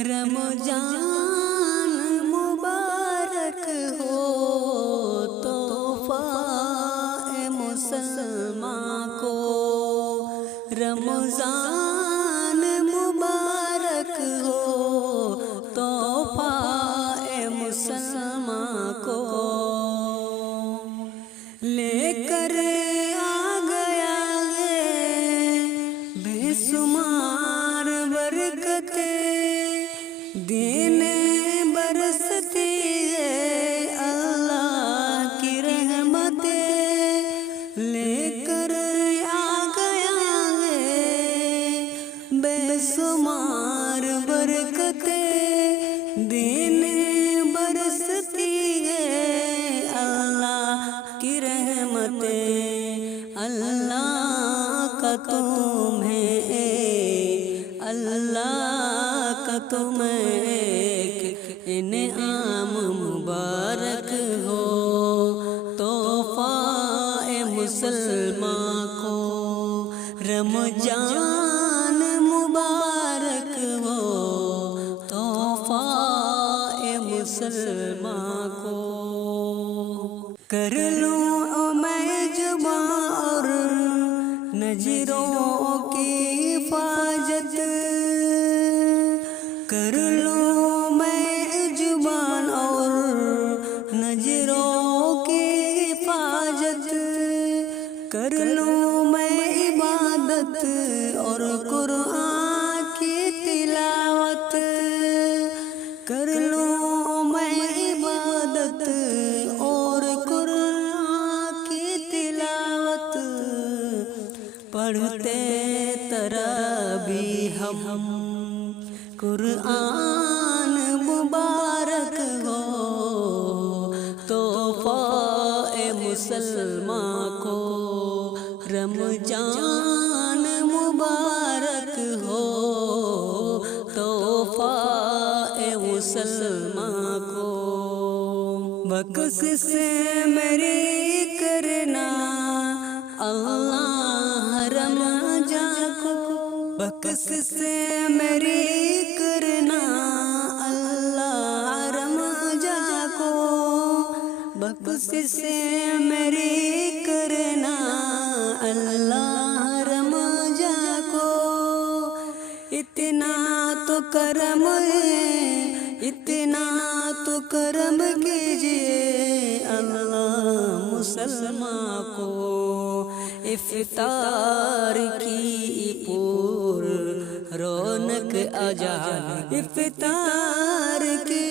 रमजान मुबारक हो तोहफा ए मुसलमान को। रमजान मुबारक हो तोहफा ए मुसलमान को। लेकर आ गया है बेशुमार बरकते, दिन बरसती है अल्लाह की रहमतें। लेकर आ गया है बेशुमार बरकतें, दिन बरसती है अल्लाह की रहमतें। अल्लाह का तुम्हें अल्लाह का तुम्हें एक इनाम मुबारक हो तोहफा ए मुसलमान को। रमजान मुबारक हो तोहफा ए मुसलमान को। कर लूँ मैं जुबां और नजरों की हिफाजत, कर लूँ मैं जुबान और नजरों की हिफाजत। कर लूँ मैं इबादत और कुरान की तिलावत, कर लूँ मैं इबादत और कुरान की तिलावत। पढ़ते तराबीह हम कुरान मुबारक हो तोहफा ए मुसलमान को। रमजान मुबारक हो तोहफा ए मुसलमान को। बख्शिश मेरी करना अल्लाह रमजान को, बख्शिश मेरी करना अल्लाह रमजान को, बख्शिश मेरी करना अल्लाह रमजान को। इतना तो करम इतना तो करम कीजिए अल्लाह मुसलमान को। इफ्तार की पूर रौनक अजान, इफ्तार की